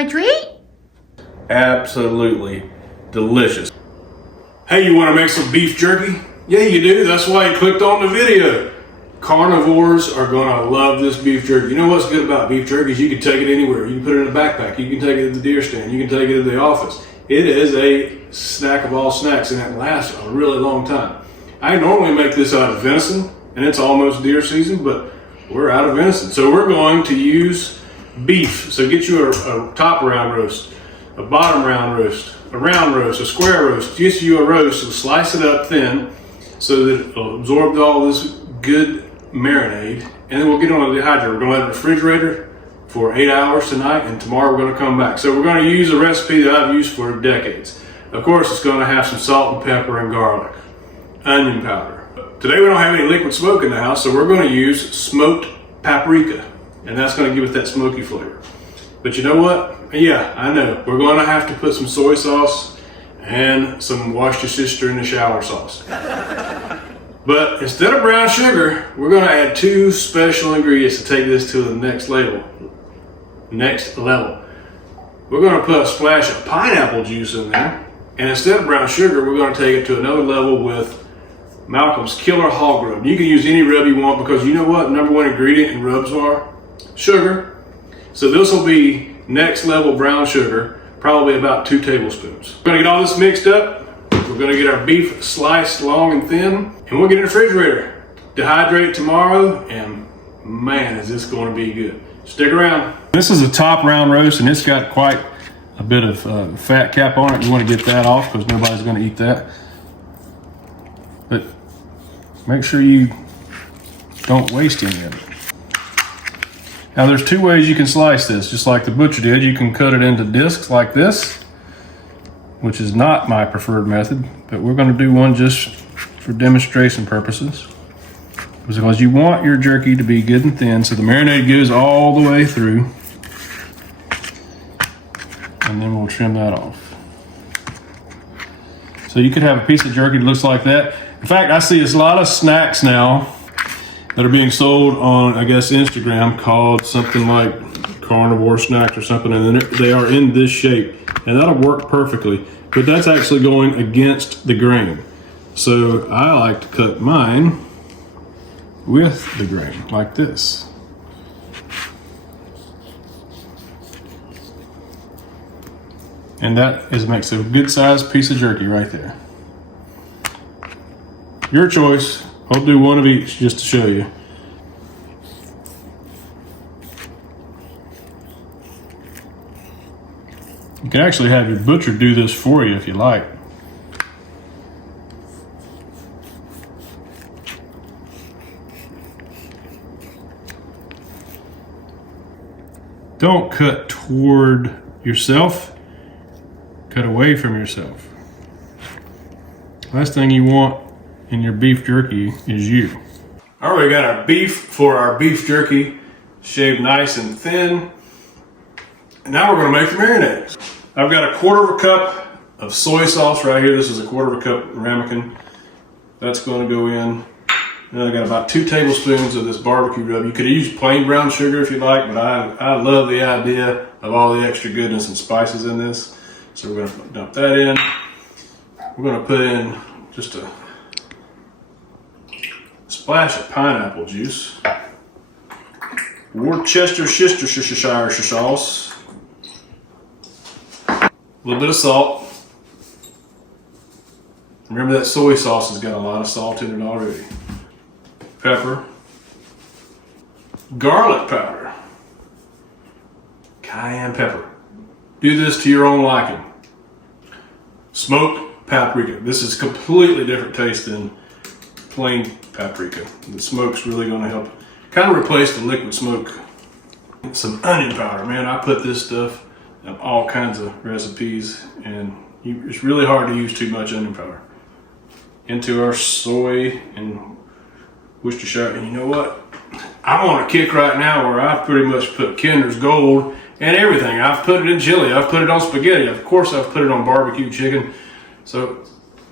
my treat? Absolutely delicious. Hey, you want to make some beef jerky? Yeah, you do. That's why you clicked on the video. Carnivores are gonna love this beef jerky. You know what's good about beef jerky is you can take it anywhere. You can put it in a backpack. You can take it to the deer stand. You can take it to the office. It is a snack of all snacks, and it lasts a really long time. I normally make this out of venison, and it's almost deer season, but we're out of venison. So we're going to use beef. So get you a top round roast, a bottom round roast, a round roast, a square roast. Get you a roast and slice it up thin so that it'll absorb all this good marinade, and then we'll get on a dehydrator. We're going to let it in the refrigerator for 8 hours tonight, and tomorrow we're going to come back. So we're going to use a recipe that I've used for decades. Of course, it's going to have some salt and pepper and garlic, onion powder. Today we don't have any liquid smoke in the house, so we're going to use smoked paprika, and that's going to give it that smoky flavor. But you know what? Yeah, I know. We're going to have to put some soy sauce and some wash your sister in the shower sauce. But instead of brown sugar, we're going to add 2 special ingredients to take this to the next level. We're going to put a splash of pineapple juice in there. And instead of brown sugar, we're going to take it to another level with Malcolm's Killer Hog Rub. You can use any rub you want because you know what the #1 ingredient in rubs are? Sugar. So this will be next level brown sugar, probably about 2 tablespoons. We're going to get all this mixed up. We're going to get our beef sliced long and thin, and we'll get in the refrigerator. Dehydrate tomorrow, and man, is this going to be good. Stick around. This is a top round roast, and it's got quite a bit of fat cap on it. You want to get that off because nobody's going to eat that. But make sure you don't waste any of it. Now there's 2 ways you can slice this, just like the butcher did. You can cut it into discs like this, which is not my preferred method, but we're going to do one just for demonstration purposes. Because you want your jerky to be good and thin, so the marinade goes all the way through. And then we'll trim that off. So you could have a piece of jerky that looks like that. In fact, I see a lot of snacks now that are being sold on, I guess, Instagram called something like carnivore snacks or something, and they are in this shape, and that'll work perfectly, but that's actually going against the grain. So I like to cut mine with the grain like this. And that makes a good sized piece of jerky right there. Your choice. I'll do one of each just to show you. You can actually have your butcher do this for you if you like. Don't cut toward yourself, cut away from yourself. Last thing you want in your beef jerky is you. All right, we got our beef for our beef jerky, shaved nice and thin. And now we're gonna make the marinade. I've got a 1/4 cup of soy sauce right here. This is a 1/4 cup ramekin. That's gonna go in. And I got about 2 tablespoons of this barbecue rub. You could use plain brown sugar if you like, but I love the idea of all the extra goodness and spices in this. So we're gonna dump that in. We're gonna put in just a splash of pineapple juice. Worcestershire sauce. A little bit of salt. Remember that soy sauce has got a lot of salt in it already. Pepper. Garlic powder. Cayenne pepper. Do this to your own liking. Smoked paprika. This is completely different taste than plain paprika. The smoke's really going to help kind of replace the liquid smoke. Some onion powder. Man, I put this stuff in all kinds of recipes, and it's really hard to use too much onion powder. Into our soy and Worcestershire. And you know what? I'm on a kick right now where I've pretty much put Kinder's Gold and everything. I've put it in chili. I've put it on spaghetti. Of course, I've put it on barbecue chicken. So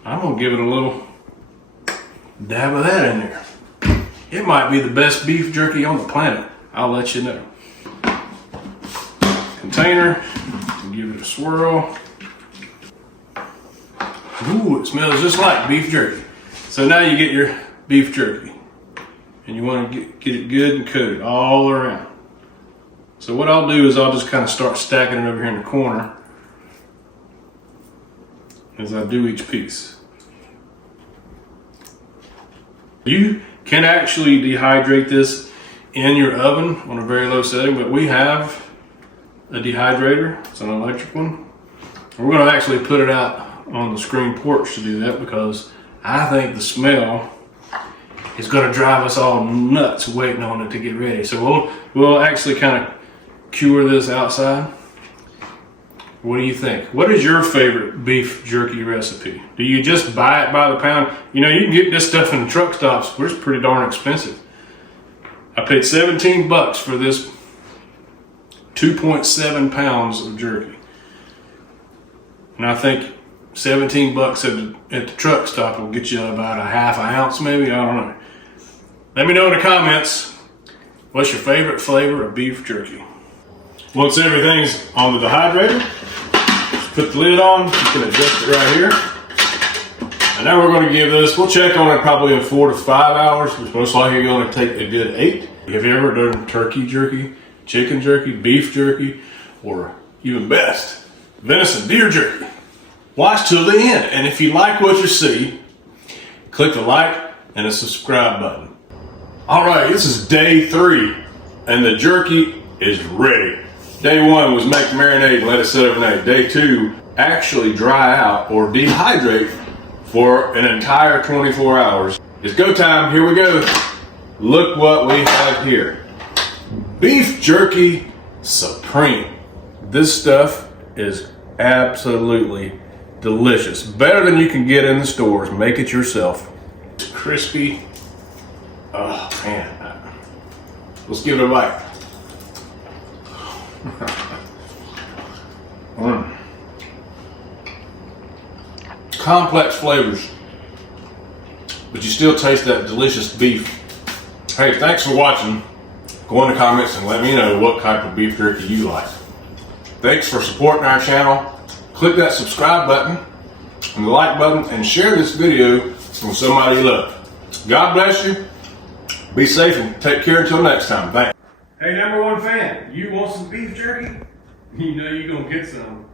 I'm going to give it a little dab of that in there. It might be the best beef jerky on the planet. I'll let you know. container and give it a swirl. Ooh, it smells just like beef jerky. So now you get your beef jerky, and you want to get it good and coated all around. So what I'll do is I'll just kind of start stacking it over here in the corner as I do each piece. You can actually dehydrate this in your oven on a very low setting, but we have a dehydrator. It's an electric one. We're going to actually put it out on the screen porch to do that because I think the smell is going to drive us all nuts waiting on it to get ready. So we'll actually kind of cure this outside. What do you think? What is your favorite beef jerky recipe? Do you just buy it by the pound? You know, you can get this stuff in the truck stops, but it's pretty darn expensive. I paid 17 bucks for this 2.7 pounds of jerky. And I think 17 bucks at the truck stop will get you about a half an ounce maybe, I don't know. Let me know in the comments, what's your favorite flavor of beef jerky? Once everything's on the dehydrator, just put the lid on. You can adjust it right here. And now we're going to give this, we'll check on it probably in 4 to 5 hours. It's most likely going to take a good 8. Have you ever done turkey jerky, chicken jerky, beef jerky, or even best, venison, deer jerky? Watch till the end. And if you like what you see, click the like and the subscribe button. All right, this is day 3 and the jerky is ready. Day 1 was make marinate and let it sit overnight. Day 2, actually dry out or dehydrate for an entire 24 hours. It's go time, here we go. Look what we have here. Beef jerky supreme. This stuff is absolutely delicious. Better than you can get in the stores. Make it yourself. It's crispy. Oh man. Let's give it a bite. Complex flavors, but you still taste that delicious beef. Hey, thanks for watching. Go in the comments and let me know what type of beef jerky you like. Thanks for supporting our channel. Click that subscribe button and the like button and share this video with somebody you love. God bless you. Be safe and take care until next time. Thanks. Hey, #1 fan, you want some beef jerky? You know you're gonna get some.